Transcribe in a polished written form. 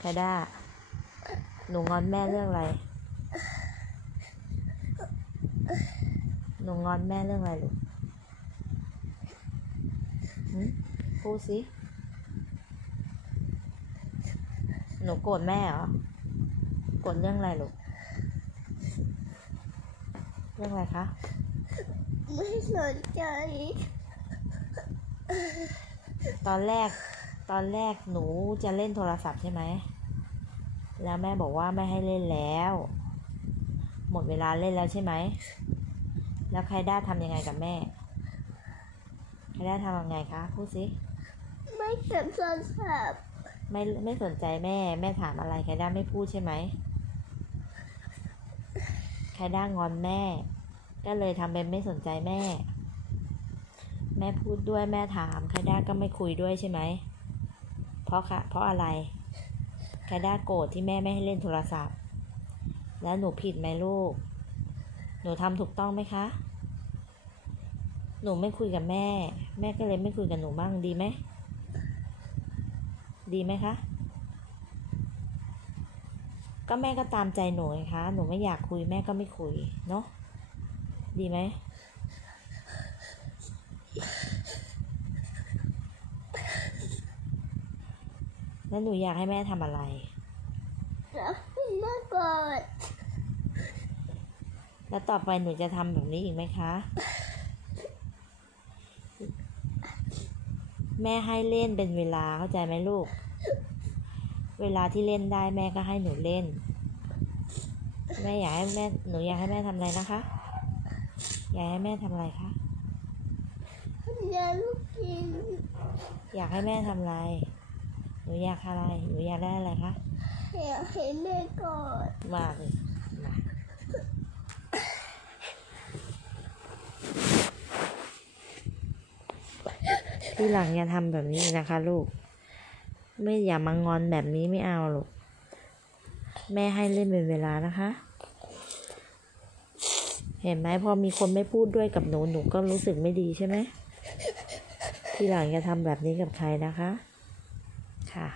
ไคด้าหนูงอนแม่เรื่องอะไรหนูงอนแม่เรื่องอะไรลูกพูดสิหนูโกรธแม่เหรอโกรธเรื่องอะไรลูกเรื่องอะไรคะไม่สนใจตอนแรกหนูจะเล่นโทรศัพท์ใช่ไหมแล้วแม่บอกว่าไม่ให้เล่นแล้วหมดเวลาเล่นแล้วใช่ไหมแล้วไคด้าทำยังไงกับแม่ไคด้าทำยังไงคะพูดสิไม่เก็บโทรศัพท์ไม่สนใจแม่ถามอะไรไคด้าไม่พูดใช่ไหมไคด้างอนแม่ก็เลยทำเป็นไม่สนใจแม่พูดด้วยแม่ถามไคด้าก็ไม่คุยด้วยใช่ไหมเพราะอะไรไคด้าโกรธที่แม่ไม่ให้เล่นโทรศัพท์แล้วหนูผิดไหมลูกหนูทำถูกต้องไหมคะหนูไม่คุยกับแม่ก็เลยไม่คุยกับหนูบ้างดีไหมคะก็แม่ก็ตามใจหนูไงคะหนูไม่อยากคุยแม่ก็ไม่คุยเนาะดีไหมแล้วหนูอยากให้แม่ทำอะไรแล้วแม่กอดแล้วต่อไปหนูจะทำแบบนี้อีกไหมคะแม่ให้เล่นเป็นเวลาเข้าใจไหมลูกเวลาที่เล่นได้แม่ก็ให้หนูเล่นหนูอยากให้แม่ทำอะไรนะคะอยากให้แม่ทำอะไรคะอยากลูกกินอยากให้แม่ทำอะไรหนูอยากอะไรหนูอยากได้อะไรคะอยากให้แม่กอดมาเลยมาทีหลังอย่าทำแบบนี้นะคะลูกไม่อย่ามางอนแบบนี้ไม่เอาลูกแม่ให้เล่นเป็นเวลานะคะเห็นไหมพอมีคนไม่พูดด้วยกับหนูก็รู้สึกไม่ดีใช่ไหมทีหลังอย่าทำแบบนี้กับใครนะคะค่ะ